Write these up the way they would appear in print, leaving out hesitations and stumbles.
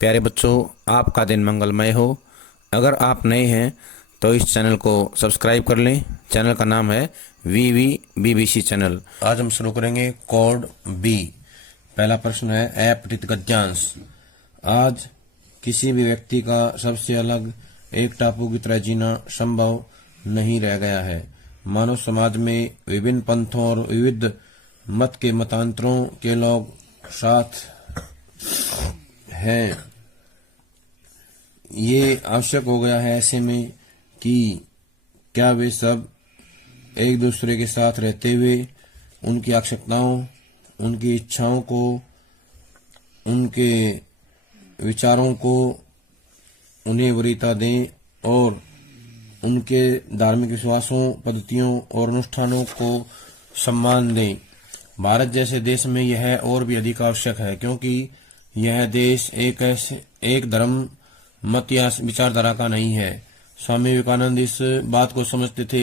प्यारे बच्चों, आपका दिन मंगलमय हो। अगर आप नए हैं तो इस चैनल को सब्सक्राइब कर लें। चैनल का नाम है VVBBC चैनल। आज हम शुरू करेंगे कोड बी। पहला प्रश्न है अपठित गद्यांश। आज किसी भी व्यक्ति का सबसे अलग एक टापू की तरह जीना संभव नहीं रह गया है। मानव समाज में विभिन्न पंथों और विविध मत के मतांतरों के लोग साथ हैं। ये आवश्यक हो गया है ऐसे में कि क्या वे सब एक दूसरे के साथ रहते हुए उनकी आवश्यकताओं, उनकी इच्छाओं को, उनके विचारों को उन्हें वरीयता दें और उनके धार्मिक विश्वासों, पद्धतियों और अनुष्ठानों को सम्मान दें। भारत जैसे देश में यह और भी अधिक आवश्यक है, क्योंकि यह देश एक धर्म, मत या विचारधारा का नहीं है। स्वामी विवेकानंद इस बात को समझते थे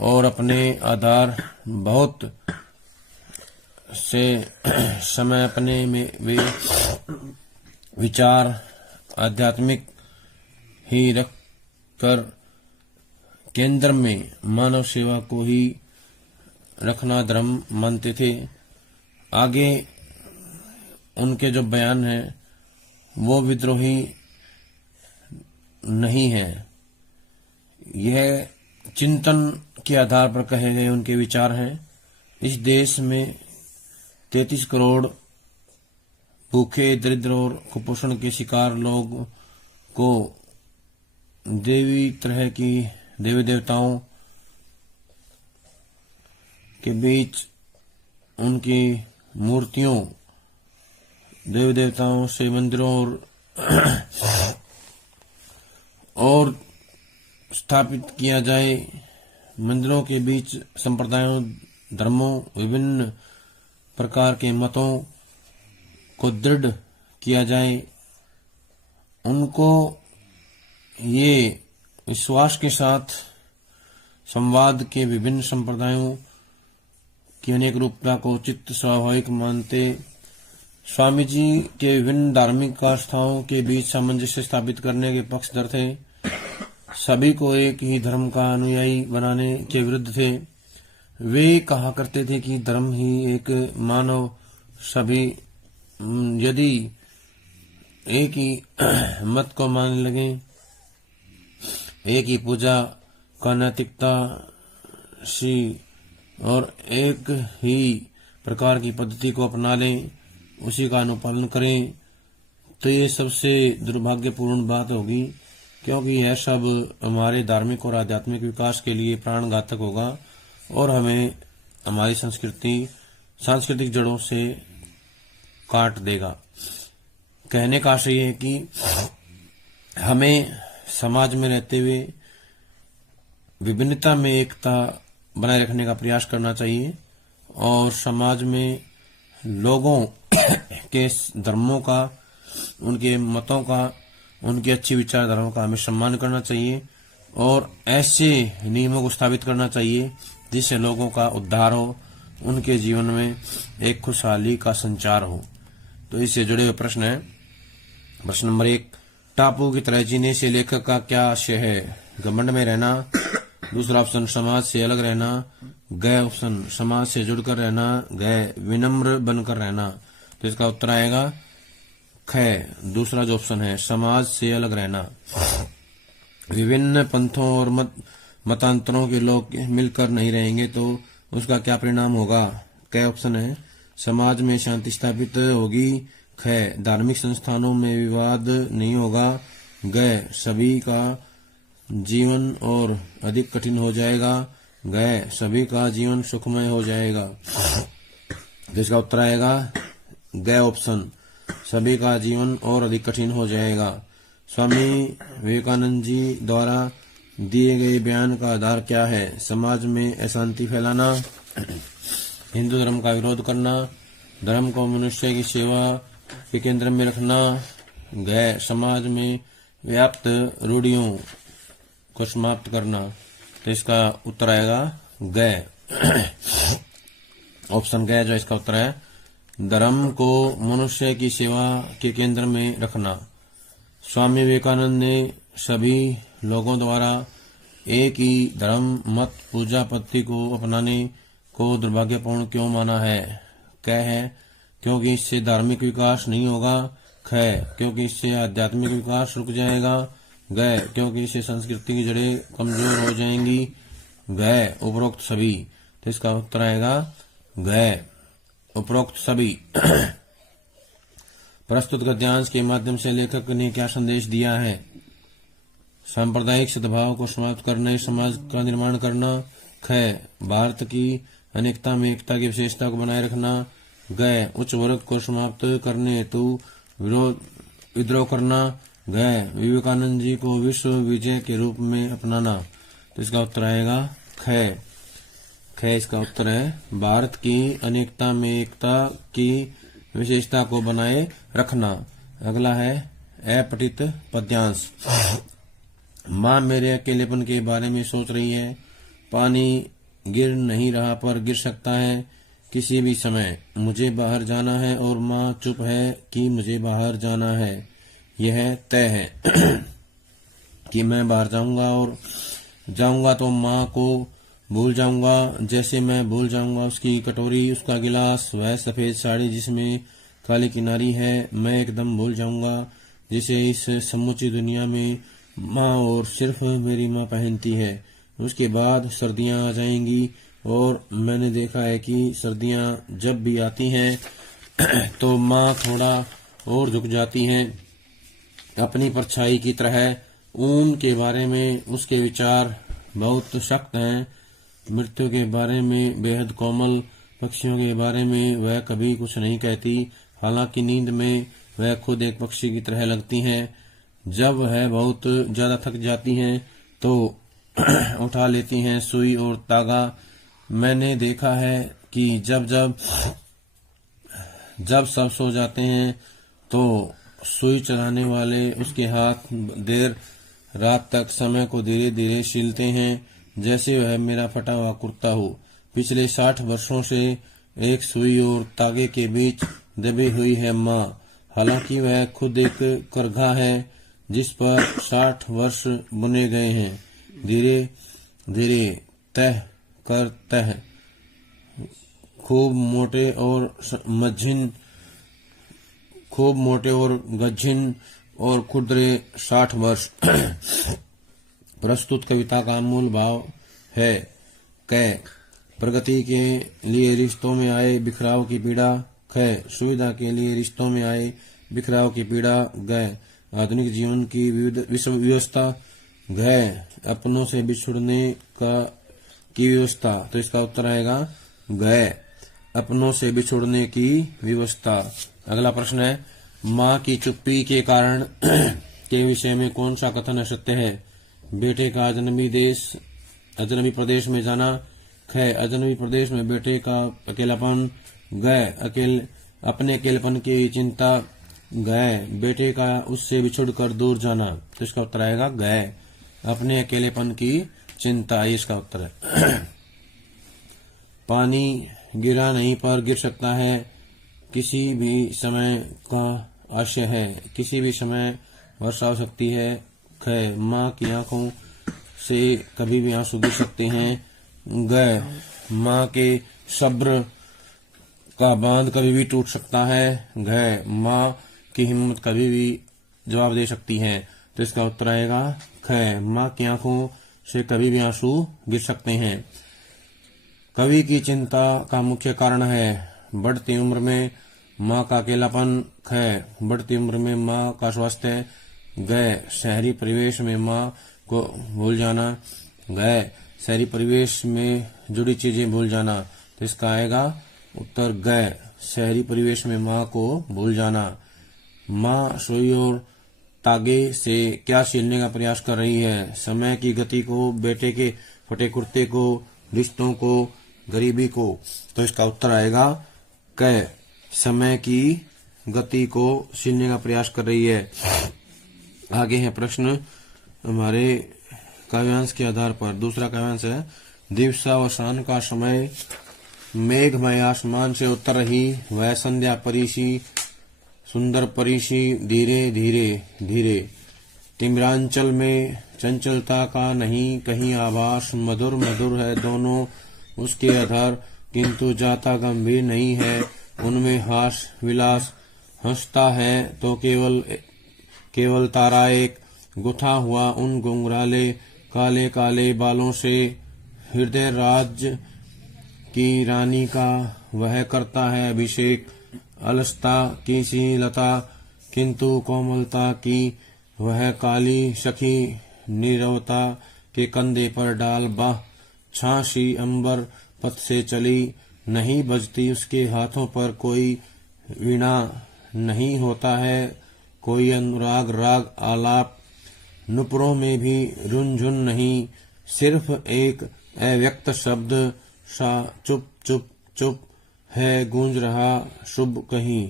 और अपने आधार बहुत से समय अपने में वे विचार आध्यात्मिक ही रखकर केंद्र में मानव सेवा को ही रखना धर्म मानते थे। आगे उनके जो बयान हैं वो विद्रोही नहीं है। यह चिंतन के आधार पर कहे गए उनके विचार हैं। इस देश में 33 करोड़ भूखे, दरिद्र और कुपोषण के शिकार लोग को देवी देवताओं के बीच उनकी मूर्तियों, देवी देवताओं से मंदिरों और स्थापित किया जाए। मंदिरों के बीच संप्रदायों, धर्मों, विभिन्न प्रकार के मतों को दृढ़ किया जाए। उनको ये विश्वास के साथ संवाद के विभिन्न संप्रदायों की अनेक रूपता को उचित स्वाभाविक मानते। स्वामी जी के विभिन्न धार्मिक आस्थाओं के बीच सामंजस्य स्थापित करने के पक्षधर थे। सभी को एक ही धर्म का अनुयायी बनाने के विरुद्ध थे। वे कहा करते थे कि धर्म ही एक मानव, सभी यदि एक ही मत को मानने लगे, एक ही पूजा का नैतिकता सी और एक ही प्रकार की पद्धति को अपना लें, उसी का अनुपालन करें, तो ये सबसे दुर्भाग्यपूर्ण बात होगी, क्योंकि यह सब हमारे धार्मिक और आध्यात्मिक विकास के लिए प्राणघातक होगा और हमें हमारी सांस्कृतिक जड़ों से काट देगा। कहने का आशय है कि हमें समाज में रहते हुए विभिन्नता में एकता बनाए रखने का प्रयास करना चाहिए और समाज में लोगों के धर्मों का, उनके मतों का, उनकी अच्छी विचारधाराओं का हमें सम्मान करना चाहिए और ऐसे नियमों को स्थापित करना चाहिए जिससे लोगों का उद्धार हो, उनके जीवन में एक खुशहाली का संचार हो। तो इससे जुड़े हुए प्रश्न है। प्रश्न नंबर 1, टापू की तरह जीने से लेखक का क्या आशय है? घमंड में रहना। दूसरा ऑप्शन समाज से अलग रहना। गए ऑप्शन समाज से जुड़कर रहना। गए विनम्र बनकर रहना। तो इसका उत्तर आएगा ख, दूसरा जो ऑप्शन है, समाज से अलग रहना। विभिन्न पंथों और मतांतरों के लोग मिलकर नहीं रहेंगे तो उसका क्या परिणाम होगा? क ऑप्शन है, समाज में शांति स्थापित होगी। ख, धार्मिक संस्थानों में विवाद नहीं होगा। ग, सभी का जीवन और अधिक कठिन हो जाएगा। ग, सभी का जीवन सुखमय हो जाएगा। जिसका उत्तर आएगा ग ऑप्शन, सभी का जीवन और अधिक कठिन हो जाएगा। स्वामी विवेकानंद जी द्वारा दिए गए बयान का आधार क्या है? समाज में अशांति फैलाना, हिंदू धर्म का विरोध करना, धर्म को मनुष्य की सेवा के केंद्र में रखना। ग, समाज में व्याप्त रूढ़ियों को समाप्त करना। तो इसका उत्तर आएगा ग, ऑप्शन ग जो इसका उत्तर है। धर्म को मनुष्य की सेवा के केंद्र में रखना। स्वामी विवेकानंद ने सभी लोगों द्वारा एक ही धर्म मत पूजा पद्धति को अपनाने को दुर्भाग्यपूर्ण क्यों माना है? क है क्योंकि इससे धार्मिक विकास नहीं होगा। ख क्योंकि इससे आध्यात्मिक विकास रुक जाएगा। ग क्योंकि इससे संस्कृति की जड़ें कमजोर हो जाएंगी। घ उपरोक्त सभी। तो इसका उत्तर आएगा घ उपरोक्त सभी। प्रस्तुत गद्यांश के माध्यम से लेखक ने क्या संदेश दिया है? सांप्रदायिक सद्भाव को समाप्त करना, समाज का निर्माण करना। ख भारत की अनेकता में एकता की विशेषता को बनाए रखना। ग उच्च वर्ग को समाप्त करने हेतु विद्रोह करना। घ विवेकानंद जी को विश्व विजय के रूप में अपनाना। तो इसका उत्तर आएगा ख इसका उत्तर है भारत की अनेकता में एकता की विशेषता को बनाए रखना। अगला है अपठित पद्यांश। माँ मेरे अकेलेपन के बारे में सोच रही है। पानी गिर नहीं रहा पर गिर सकता है किसी भी समय। मुझे बाहर जाना है और माँ चुप है कि मुझे बाहर जाना है। यह तय है कि मैं बाहर जाऊंगा और जाऊंगा तो माँ को भूल जाऊंगा। जैसे मैं भूल जाऊंगा उसकी कटोरी, उसका गिलास, वह सफेद साड़ी जिसमें काली किनारी है, मैं एकदम भूल जाऊंगा जिसे इस समूची दुनिया में माँ और सिर्फ मेरी माँ पहनती है। उसके बाद सर्दियां आ जाएंगी और मैंने देखा है कि सर्दियां जब भी आती हैं तो माँ थोड़ा और झुक जाती हैं अपनी परछाई की तरह। ऊन के बारे में उसके विचार बहुत सख्त हैं। मृत्यु के बारे में बेहद कोमल। पक्षियों के बारे में वह कभी कुछ नहीं कहती। हालांकि नींद में वह खुद एक पक्षी की तरह लगती हैं। जब वह बहुत ज्यादा थक जाती हैं तो उठा लेती हैं सुई और तागा। मैंने देखा है कि जब सब सो जाते हैं तो सुई चलाने वाले उसके हाथ देर रात तक समय को धीरे धीरे छीलते हैं जैसे वह मेरा फटा हुआ कुर्ता हो। पिछले 60 वर्षों से एक सुई और तागे के बीच दबी हुई है माँ। हालांकि वह खुद एक करघा है जिस पर 60 वर्ष बुने गए हैं। धीरे धीरे तह कर तह खूब मोटे और गज्जिन और खुरदरे 60 वर्ष। प्रस्तुत कविता का मूल भाव है क प्रगति के लिए रिश्तों में आए बिखराव की पीड़ा। ख सुविधा के लिए रिश्तों में आए बिखराव की पीड़ा। ग आधुनिक जीवन की व्यवस्था। घ अपनों से बिछुड़ने की व्यवस्था। तो इसका उत्तर आएगा घ अपनों से बिछुड़ने की व्यवस्था। अगला प्रश्न है माँ की चुप्पी के कारण के विषय में कौन सा कथन असत्य है? बेटे का अजनबी प्रदेश में जाना। ख अजनबी प्रदेश में बेटे का अकेलापन। ग अपने अकेलेपन की चिंता। ग बेटे का उससे बिछुड़कर दूर जाना। तो इसका उत्तर आएगा ग अपने अकेलेपन की चिंता। ये इसका उत्तर है। पानी गिरा नहीं पर गिर सकता है किसी भी समय का आशय है। किसी भी समय वर्षा हो सकती है। ख माँ की आंखों से कभी भी आंसू गिर सकते हैं। ग माँ के सब्र का बांध कभी भी टूट सकता है। घ माँ की हिम्मत कभी भी जवाब दे सकती है। तो इसका उत्तर आएगा ख माँ की आंखों से कभी भी आंसू गिर सकते हैं। कवि की चिंता का मुख्य कारण है बढ़ती उम्र में माँ का अकेलापन। ख बढ़ती उम्र में माँ का स्वास्थ्य। ग शहरी परिवेश में माँ को भूल जाना। ग शहरी परिवेश में जुड़ी चीजें भूल जाना। तो इसका आएगा उत्तर ग शहरी परिवेश में माँ को भूल जाना। माँ सुई और तागे से क्या छीलने का प्रयास कर रही है? समय की गति को, बेटे के फटे कुर्ते को, रिश्तों को, गरीबी को। तो इसका उत्तर आएगा क समय की गति को छीलने का प्रयास कर रही है। आगे है प्रश्न हमारे काव्यांश के आधार पर। दूसरा काव्यांश है दिवसावसान का समय मेघमय आसमान से उतर रही वह संध्या परिसी सुंदर परिषी धीरे धीरे धीरे। तिमिरांचल में चंचलता का नहीं कहीं आभास, मधुर मधुर है दोनों उसके अधर, किंतु जाता गंभीर नहीं है उनमें हास विलास। हंसता है तो केवल तारा एक, गुथा हुआ उन घुंघराले काले काले बालों से। हृदय राज्य की रानी का वह करता है अभिषेक। अलसता की सी लता किंतु कोमलता की वह काली सखी। नीरवता के कंधे पर डाल बाह, छासी अंबर पथ से चली। नहीं बजती उसके हाथों पर कोई वीणा, नहीं होता है कोई अनुराग राग आलाप। नुपुरों में भी रुनझुन नहीं, सिर्फ एक अव्यक्त शब्द सा चुप चुप चुप है गूंज रहा शुभ कहीं।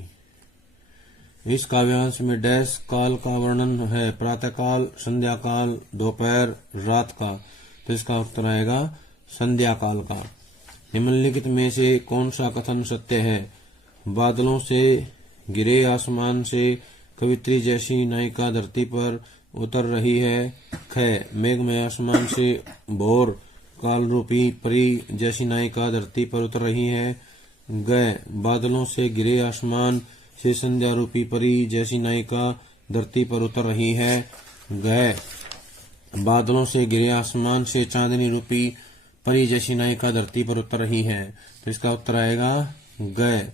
इस काव्यांश में डैश काल का वर्णन है, प्रातःकाल, संध्या काल, दोपहर, रात का। तो इसका उत्तर आएगा संध्या काल का। निम्नलिखित में से कौन सा कथन सत्य है? बादलों से गिरे आसमान से कवित्री जैसी नायिका धरती पर उतर रही है। ख, मेघमय आसमान से भोर काल रूपी परी जैसी नायिका धरती पर उतर रही है। ग, बादलों से गिरे आसमान से संध्या रूपी परी जैसी नायिका धरती पर उतर रही है। ग, बादलों से गिरे आसमान से चांदनी रूपी परी जैसी नायिका धरती पर उतर रही है। तो इसका उत्तर आएगा ग,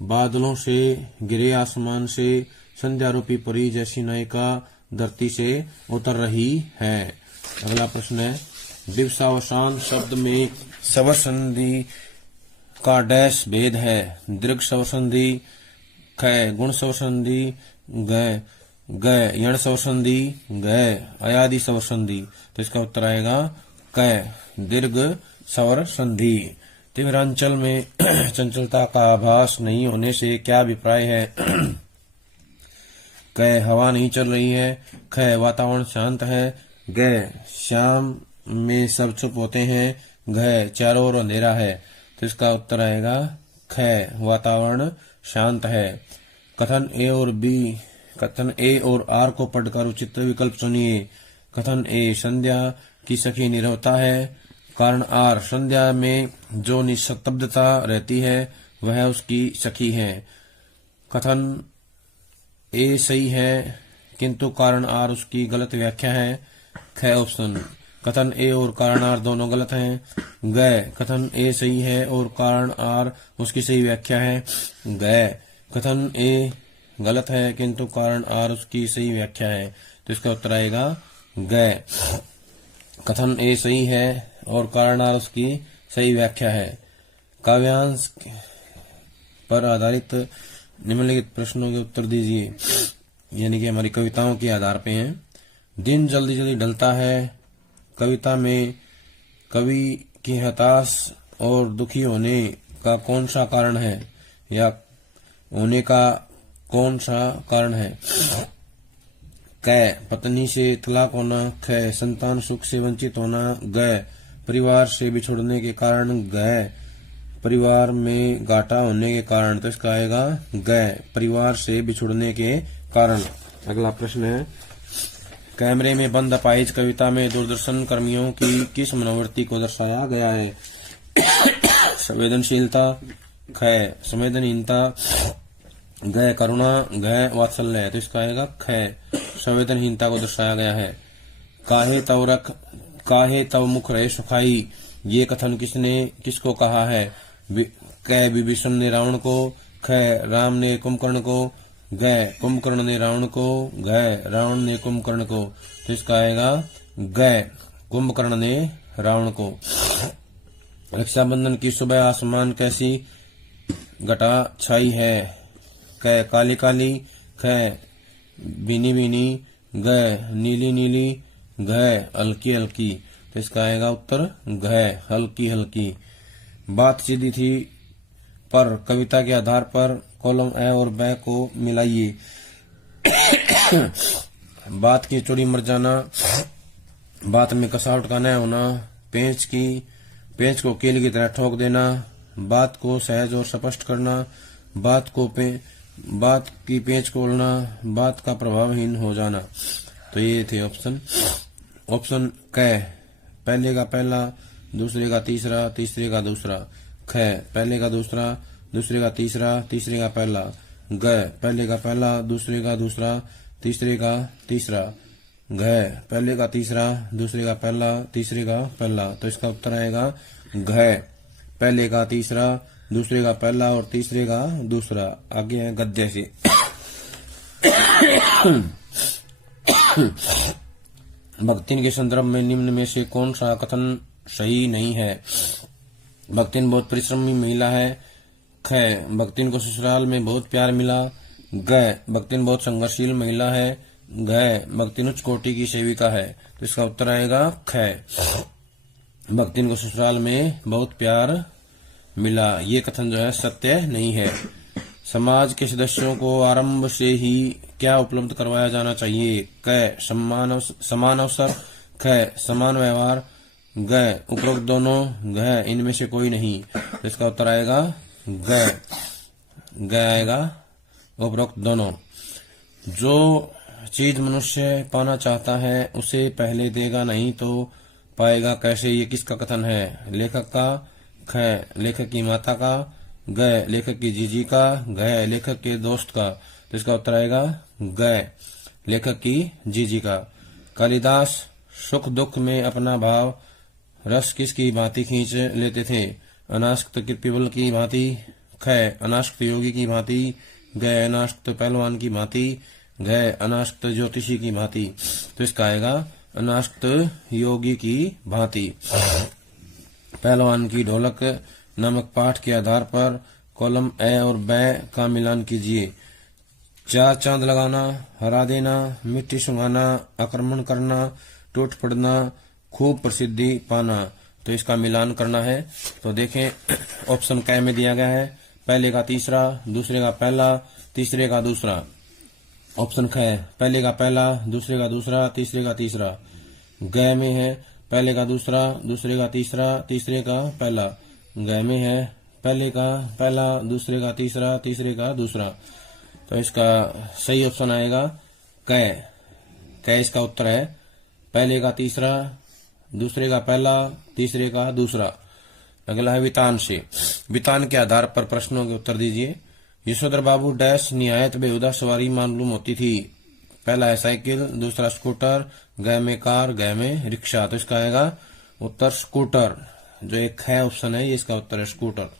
बादलों से गिरे आसमान से संध्या रूपी परी जैसी नायिका धरती से उतर रही है। अगला प्रश्न है, दिवसावसान शब्द में स्वर संधि का डैश भेद है? दीर्घ स्वर संधि, ख, गुण स्वर संधि, ग, यण स्वर संधि, ग, अयादि स्वर संधि। तो इसका उत्तर आएगा क, दीर्घ स्वर संधि। तिमिरांचल में चंचलता का आभास नहीं होने से क्या अभिप्राय है? क, हवा नहीं चल रही है। ख, वातावरण शांत है। ग, शाम में सब चुप होते हैं। घ, चारों ओर अंधेरा है। तो इसका उत्तर आएगा ख, वातावरण शांत है। कथन ए और आर को पढ़कर उचित विकल्प चुनिए। कथन ए, संध्या की सखी नीरवता है। कारण आर, संध्या में जो निस्तब्धता रहती है वह उसकी सखी है। कथन ए सही है किंतु कारण आर उसकी गलत व्याख्या है। ख ऑप्शन, कथन ए और कारण आर दोनों गलत हैं। ग, कथन ए सही है और कारण आर उसकी सही व्याख्या है। ग, कथन ए गलत है किंतु कारण आर उसकी सही व्याख्या है। तो इसका उत्तर आएगा ग, कथन ए सही है और कारण आर उसकी सही व्याख्या है। काव्यांश पर आधारित निम्नलिखित प्रश्नों के उत्तर दीजिए, यानी कि हमारी कविताओं के आधार पे हैं। दिन जल्दी जल्दी ढलता है कविता में कवि की हताश और दुखी होने का कौन सा कारण है, या होने का कौन सा कारण है? क, पत्नी से तलाक होना। ख, संतान सुख से वंचित होना। ग, परिवार से बिछुड़ने के कारण। ग, परिवार में घाटा होने के कारण। तो इसका आएगा ग, परिवार से बिछुड़ने के कारण। अगला प्रश्न है, कैमरे में बंद अपाहिज कविता में दूरदर्शन कर्मियों की किस मनोवृत्ति को दर्शाया गया है? संवेदनशीलता। ख, संवेदनहीनता। ग, करुणा। घ, वात्सल्य। तो इसका आएगा ख, संवेदनहीनता को दर्शाया गया है। काहे तव मुख रहे सुखाई, ये कथन किसको कहा है? क, विभीषण ने रावण को। ख, राम ने कुंभकर्ण को। ग, कुंभकर्ण ने रावण को। घ, रावण ने कुंभकर्ण को। तो इसका आएगा ग, कुंभकर्ण ने रावण को। रक्षाबंधन की सुबह आसमान कैसी घटा छाई है? क, काली काली। ख, भीनी भीनी। ग, नीली नीली। घ, हल्की हल्की। तो इसका आएगा उत्तर घ, हल्की हल्की। बात सीधी थी पर कविता के आधार पर कॉलम ए और ब को मिलाइए। बात की चोरी मर जाना, बात में कसावट का न होना, पेंच को कील की तरह ठोक देना, बात को सहज और स्पष्ट करना, बात को बात की पेंच खोलना, बात का प्रभावहीन हो जाना। तो ये थे ऑप्शन। ऑप्शन क, पहले का पहला, दूसरे का तीसरा, तीसरे का दूसरा। ख, पहले का दूसरा, दूसरे का तीसरा, तीसरे का पहला। ग, पहले का पहला, दूसरे का दूसरा, तीसरे का तीसरा। घ, पहले का तीसरा, दूसरे का पहला, तीसरे का पहला। तो इसका उत्तर आएगा घ, पहले का तीसरा, दूसरे का पहला और तीसरे का दूसरा। आगे है गद्य से। भक्तिन के संदर्भ में निम्न में से कौन सा कथन सही नहीं है? भक्तिन बहुत परिश्रमी महिला है। ख, भक्तिन को ससुराल में बहुत प्यार मिला। ग, भक्तिन बहुत संघर्षशील महिला है। घ, भक्तिन उच्च कोटि की सेविका है। तो इसका उत्तर आएगा ख, भक्तिन को ससुराल में बहुत प्यार मिला। ये कथन जो है सत्य नहीं है। समाज के सदस्यों को आरंभ से ही क्या उपलब्ध करवाया जाना चाहिए? क, समान अवसर। ख, समान व्यवहार। ग, उपरोक्त दोनों। घ, इनमें से कोई नहीं। तो इसका उत्तर आएगा ग, ग आएगा उपरोक्त दोनों। जो चीज मनुष्य पाना चाहता है उसे पहले देगा नहीं तो पाएगा कैसे? ये किसका कथन है? लेखक का। ख, लेखक की माता का। ग, लेखक की जीजी का। घ, लेखक के दोस्त का। तो इसका उत्तर आएगा ग, लेखक की जीजी का। कालिदास सुख दुख में अपना भाव रस किसकी भांति खींच लेते थे? अनासक्त कृपिबल की भांति। ख, अनासक्त योगी की भांति। ग, अनासक्त पहलवान की भांति। घ, अनासक्त ज्योतिषी की भांति। तो इसका आएगा अनासक्त योगी की भांति। पहलवान की ढोलक नामक पाठ के आधार पर कॉलम ए और ब का मिलान कीजिए। चार चांद लगाना, हरा देना, मिट्टी सुंघाना, आक्रमण करना, टूट पड़ना, खूब प्रसिद्धि पाना। तो इसका मिलान करना है। तो देखें ऑप्शन क में दिया गया है पहले का तीसरा, दूसरे का पहला, तीसरे का दूसरा। ऑप्शन ख, पहले का पहला, दूसरे का दूसरा, तीसरे का तीसरा। ग में है पहले का दूसरा, दूसरे का तीसरा, तीसरे का पहला। ग में है पहले का पहला, दूसरे का तीसरा, तीसरे का दूसरा। तो इसका सही ऑप्शन आएगा क। क इसका उत्तर है। पहले का तीसरा, दूसरे का पहला, तीसरे का दूसरा। अगला है वितान से। वितान के आधार पर प्रश्नों के उत्तर दीजिए। यशोधर बाबू डैश निहायत बेहुदा सवारी मालूम होती थी। पहला है साइकिल, दूसरा स्कूटर, ग में कार, ग में रिक्शा। तो इसका आएगा उत्तर स्कूटर। जो एक है ऑप्शन है ये इसका उत्तर है स्कूटर।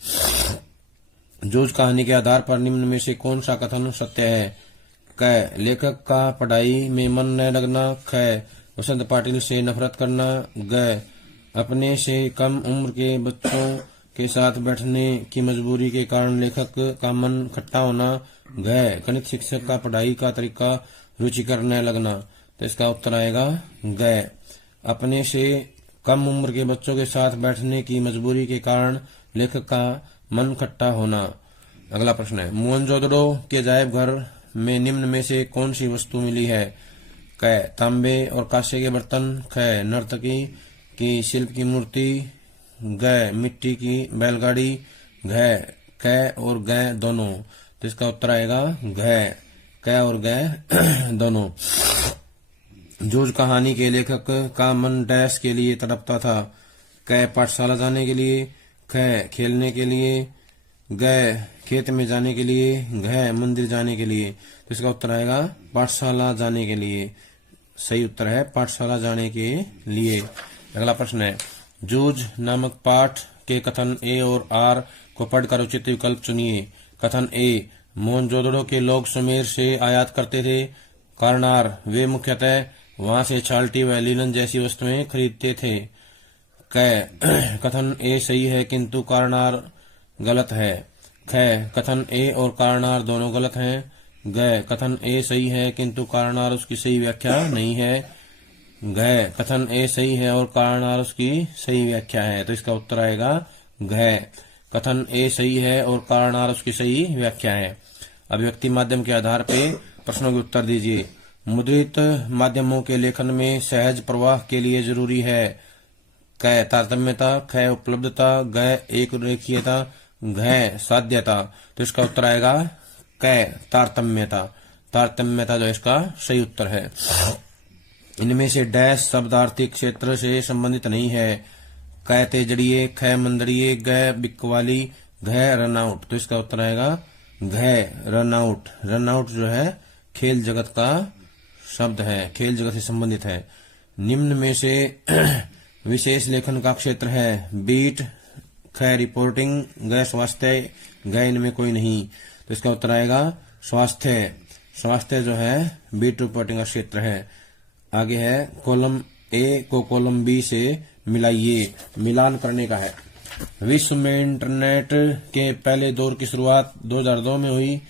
जूझ कहानी के आधार पर निम्न में से कौन सा कथन सत्य है? क, लेखक का पढ़ाई में मन न लगना। ख, वसंत पाटिल से नफरत करना। ग, अपने से कम उम्र के बच्चों के साथ बैठने की मजबूरी के कारण लेखक का मन खट्टा होना। घ, गणित शिक्षक का पढ़ाई का तरीका रुचिकर न लगना। तो इसका उत्तर आएगा ग, अपने से कम उम्र के बच्चों के साथ बैठने की मजबूरी के कारण लेखक का मन खट्टा होना। अगला प्रश्न है मोहनजोदड़ो के अजायब घर में निम्न में से कौन सी वस्तु मिली है? क, तांबे और कांसे के बर्तन। ख, नर्तकी की शिल्प की मूर्ति। ग, मिट्टी की बैलगाड़ी। घ, क और ग दोनों। तो इसका उत्तर आएगा घ, क और ग दोनों। जूझ कहानी के लेखक का मन डैश के लिए तड़पता था। क, पाठशाला जाने के लिए। ख, खेलने के लिए। ग, खेत में जाने के लिए। घ, मंदिर जाने के लिए। तो इसका उत्तर आएगा पाठशाला जाने के लिए। सही उत्तर है पाठशाला जाने के लिए। अगला प्रश्न है जूझ नामक पाठ के कथन ए और आर को पढ़कर उचित विकल्प चुनिए। कथन ए, मोहनजोदड़ो के लोग सुमेर से आयात करते थे। कारण आर, वे मुख्यतः वहां से छाल्टी व लीलन जैसी वस्तुएं खरीदते थे। क, कथन ए सही है किंतु कारण आर गलत है। ख, कथन ए और कारण आर दोनों गलत हैं। ग, कथन ए सही है किंतु कारण आर उसकी सही व्याख्या नहीं है। घ, कथन ए सही है और कारण आर उसकी सही व्याख्या है। तो इसका उत्तर आएगा घ, कथन ए सही है और कारण आर उसकी सही व्याख्या है। अभिव्यक्ति माध्यम के आधार पर प्रश्नों के उत्तर दीजिए। मुद्रित माध्यमों के लेखन में सहज प्रवाह के लिए जरूरी है। क, तारतम्यता। ख, उपलब्धता। ग, एक रेखीयता। घ, साध्यता। तो इसका उत्तर आएगा कै तारतम्यता, तारतम्यता जो इसका सही उत्तर है। इनमें से डैश शब्द आर्थिक क्षेत्र से संबंधित नहीं है। कै तेजड़िए, ख मंदड़िए, ग बिकवाली, घ रनआउट। तो इसका उत्तर आएगा घ रनआउट। रनआउट जो है खेल जगत का शब्द है, खेल जगत से संबंधित है। निम्न में से विशेष लेखन का क्षेत्र है बीट, ख रिपोर्टिंग, ग स्वास्थ्य, ग इनमें कोई नहीं। तो इसका उत्तर आएगा स्वास्थ्य। स्वास्थ्य जो है बीट रिपोर्टिंग का क्षेत्र है। आगे है कॉलम ए को कॉलम बी से मिलाइए, मिलान करने का है। विश्व में इंटरनेट के पहले दौर की शुरुआत 2002 में हुई।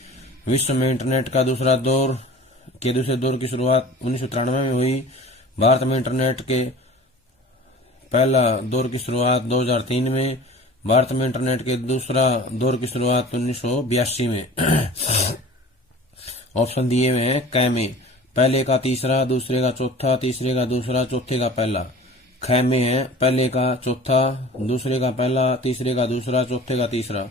विश्व में इंटरनेट का दूसरे दौर की शुरुआत 1993 में हुई। भारत में इंटरनेट के पहला दौर की शुरुआत 2003 में। भारत में इंटरनेट के दूसरा दौर की शुरुआत 1982 में। ऑप्शन दिए हुए हैं कै में पहले का तीसरा, दूसरे का चौथा, तीसरे का दूसरा, चौथे का पहला। ख में है पहले का चौथा, दूसरे का पहला, तीसरे का दूसरा, चौथे का तीसरा।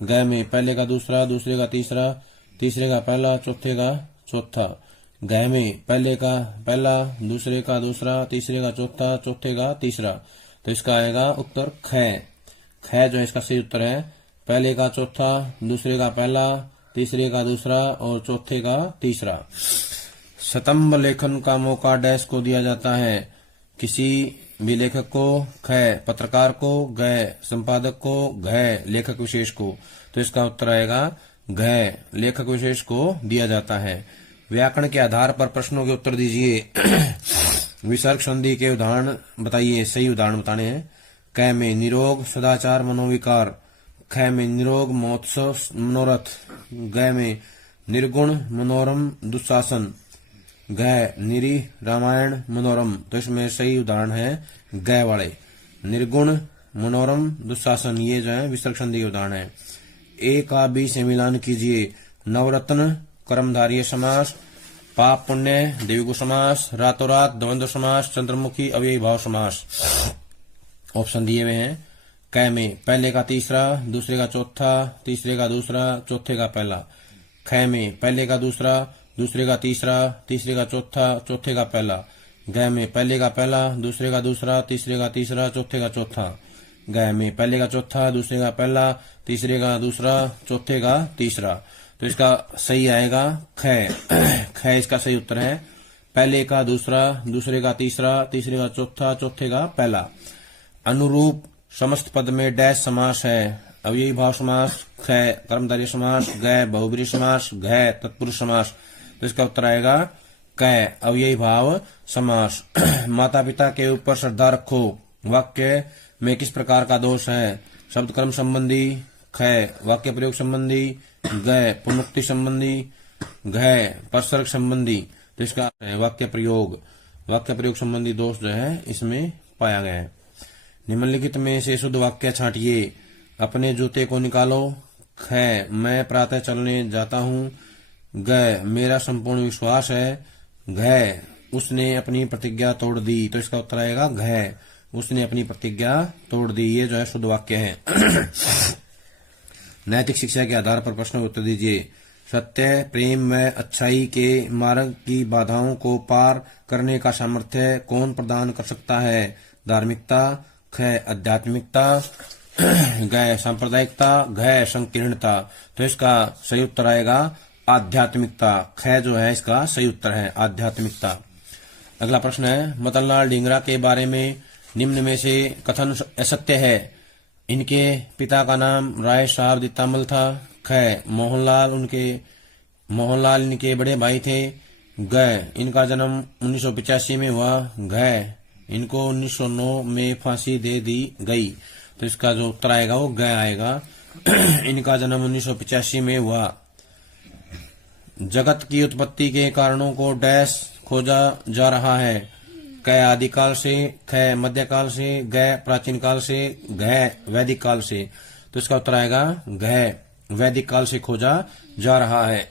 ग में पहले का दूसरा, दूसरे का तीसरा, तीसरे का पहला, चौथे का चौथा। घ में पहले का पहला, दूसरे का दूसरा, तीसरे का चौथा, चौथे का तीसरा। तो इसका आएगा उत्तर ख। ख जो है इसका सही उत्तर है। पहले का चौथा, दूसरे का पहला, तीसरे का दूसरा और चौथे का तीसरा। स्तंभ लेखन का मौका डैश को दिया जाता है। किसी भी लेखक को, ख पत्रकार को, ग संपादक को, घ लेखक विशेष को। तो इसका उत्तर आएगा घ लेखक विशेष को दिया जाता है। व्याकरण के आधार पर प्रश्नों के उत्तर दीजिए। विसर्ग संधि के उदाहरण बताइए, सही उदाहरण बताने हैं। क में निरोग, सदाचार, मनोविकार। ख में निरोग, महोत्सव, मनोरथ। ग में निर्गुण, मनोरम, दुशासन। घ निरी, रामायण, मनोरम। तो इसमें सही उदाहरण है ग वाले, निर्गुण, मनोरम, दुशासन। ये जो है विसर्ग संधि के उदाहरण है। ए का बी से मिलान कीजिए। नवरत्न कर्मधारय समास, पाप पुण्य द्विगु समास, रातों रात द्वंद्व समास, चंद्रमुखी अव्ययी भाव समास। ऑप्शन दिए हुए हैं क में पहले का तीसरा, दूसरे का चौथा, तीसरे का दूसरा, चौथे का पहला। ख में पहले का दूसरा, दूसरे का तीसरा, तीसरे का चौथा, चौथे का पहला। घ में पहले का पहला, दूसरे का दूसरा, तीसरे का तीसरा, चौथे का चौथा। घ में पहले का चौथा, दूसरे का पहला, तीसरे का दूसरा, चौथे का तीसरा। तो इसका सही आएगा ख। ख इसका सही उत्तर है। पहले का दूसरा, दूसरे का तीसरा, तीसरे का चौथा, चौथे का पहला। अनुरूप समस्त पद में डैश समास है। अव्ययी भाव समास, ख कर्मधारय समास, ग बहुब्रीहि समास, घ तत्पुरुष समास। तो इसका उत्तर आएगा क अव्ययी भाव समास। माता पिता के ऊपर श्रद्धा रखो वाक्य में किस प्रकार का दोष है? शब्द क्रम संबंधी, ख वाक्य प्रयोग संबंधी, ग पुनरुक्ति संबंधी, घ परसर्ग संबंधी। तो इसका वाक्य प्रयोग संबंधी दोष जो है इसमें पाया गया है। निम्नलिखित में से शुद्ध वाक्य छांटिए। अपने जूते को निकालो। ख मैं प्रातः चलने जाता हूँ। ग मेरा संपूर्ण विश्वास है। घ उसने अपनी प्रतिज्ञा तोड़ दी। तो इसका उत्तर आएगा घ उसने अपनी प्रतिज्ञा तोड़ दी। ये जो है शुद्ध वाक्य है। नैतिक शिक्षा के आधार पर प्रश्न उत्तर दीजिए। सत्य, प्रेम व अच्छाई के मार्ग की बाधाओं को पार करने का सामर्थ्य कौन प्रदान कर सकता है? धार्मिकता, ख आध्यात्मिकता, ग सांप्रदायिकता, घ संकीर्णता। तो इसका सही उत्तर आएगा आध्यात्मिकता। ख जो है इसका सही उत्तर है आध्यात्मिकता। अगला प्रश्न है, मदनलाल ढींगरा के बारे में निम्न में से कथन असत्य है? इनके पिता का नाम राय साहब दितामल था। ख मोहनलाल इनके बड़े भाई थे। ग इनका जन्म 1985 में हुआ। घ इनको 1909 में फांसी दे दी गई। तो इसका जो उत्तर आएगा वो ग आएगा। इनका जन्म 1985 में हुआ। जगत की उत्पत्ति के कारणों को डैश खोजा जा रहा है। क आदिकाल से, ख मध्यकाल से, ग प्राचीन काल से, घ वैदिक काल से। तो इसका उत्तर आएगा घ वैदिक काल से खोजा जा रहा है।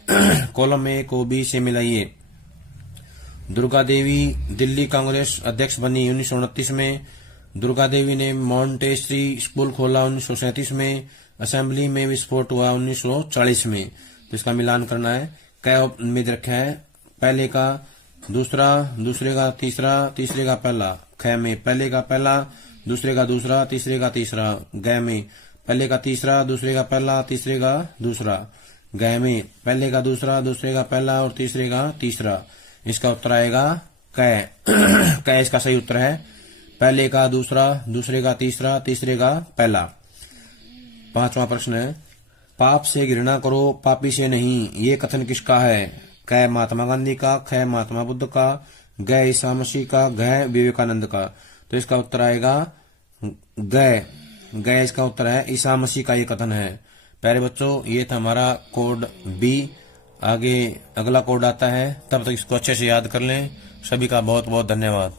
कॉलम ए को बी से मिलाइए। दुर्गा देवी दिल्ली कांग्रेस अध्यक्ष बनी 1929 में। दुर्गा देवी ने मॉन्टेसरी स्कूल खोला 1937 में। असेंबली में विस्फोट हुआ 1940 में। तो इसका मिलान करना है। क में रखा है पहले का दूसरा, दूसरे का तीसरा, तीसरे का पहला। ख में पहले का पहला, दूसरे का दूसरा, तीसरे का तीसरा। ग में पहले का तीसरा, दूसरे का पहला, तीसरे का दूसरा। ग में पहले का दूसरा, दूसरे का पहला और तीसरे का तीसरा। इसका उत्तर आएगा क। क इसका सही उत्तर है। पहले का दूसरा, दूसरे का तीसरा, तीसरे का पहला। पांचवा प्रश्न है, पाप से घृणा करो पापी से नहीं, ये कथन किसका है? क महात्मा गांधी का, ख महात्मा बुद्ध का, ग ईसा मसीह का, घ विवेकानंद का। तो इसका उत्तर आएगा ग। ग इसका उत्तर है, ईसा मसीह का ये कथन है। प्यारे बच्चों, ये था हमारा कोड बी। आगे अगला कोड आता है, तब तक इसको अच्छे से याद कर लें। सभी का बहुत बहुत धन्यवाद।